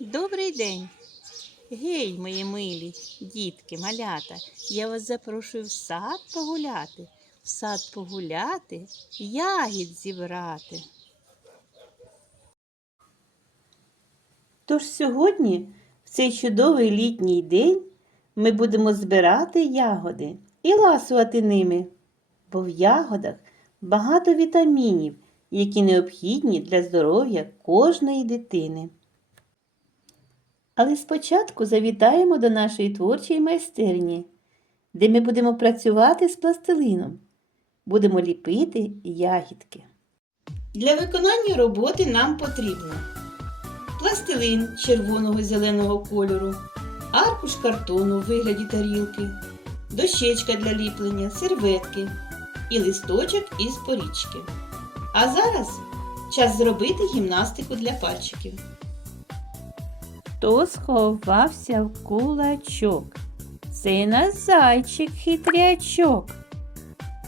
Добрий день! Гей, мої милі, дітки, малята, я вас запрошую в сад погуляти, в сад погуляти, ягід зібрати. Тож сьогодні, в цей чудовий літній день, ми будемо збирати ягоди і ласувати ними, бо в ягодах багато вітамінів, які необхідні для здоров'я кожної дитини. Але спочатку завітаємо до нашої творчої майстерні, де ми будемо працювати з пластилином. Будемо ліпити ягідки. Для виконання роботи нам потрібно пластилин червоного зеленого кольору, аркуш картону у вигляді тарілки, дощечка для ліплення, серветки і листочок із порічки. А зараз час зробити гімнастику для пальчиків. Хто сховався в кулачок? Це наш зайчик хитрячок.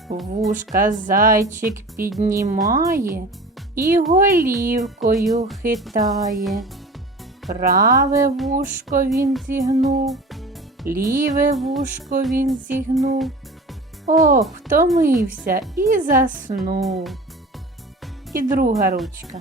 Вушка зайчик піднімає і голівкою хитає. Праве вушко він зігнув, ліве вушко він зігнув. Ох, втомився і заснув. І друга ручка.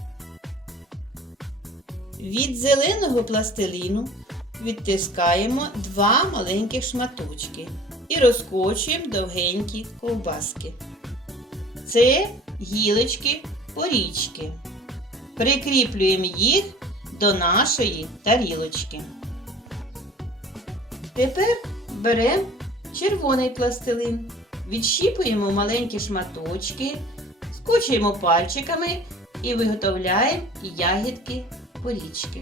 Від зеленого пластиліну відтискаємо два маленьких шматочки і розкочуємо довгенькі ковбаски. Це гілочки порічки. Прикріплюємо їх до нашої тарілочки. Тепер беремо червоний пластилин, відщіпуємо маленькі шматочки, скочуємо пальчиками і виготовляємо ягідки порічки.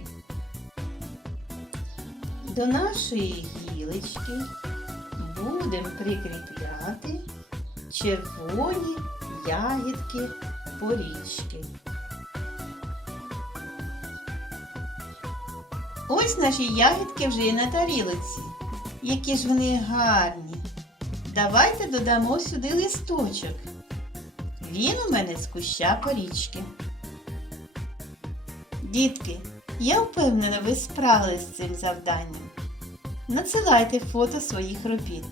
До нашої гілочки будемо прикріпляти червоні ягідки порічки. Ось наші ягідки вже на тарілиці. Які ж вони гарні. Давайте додамо сюди листочок. Він у мене з куща порічки. Дітки, я впевнена, ви справились з цим завданням. Надсилайте фото своїх робіт.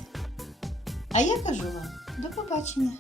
А я кажу вам до побачення!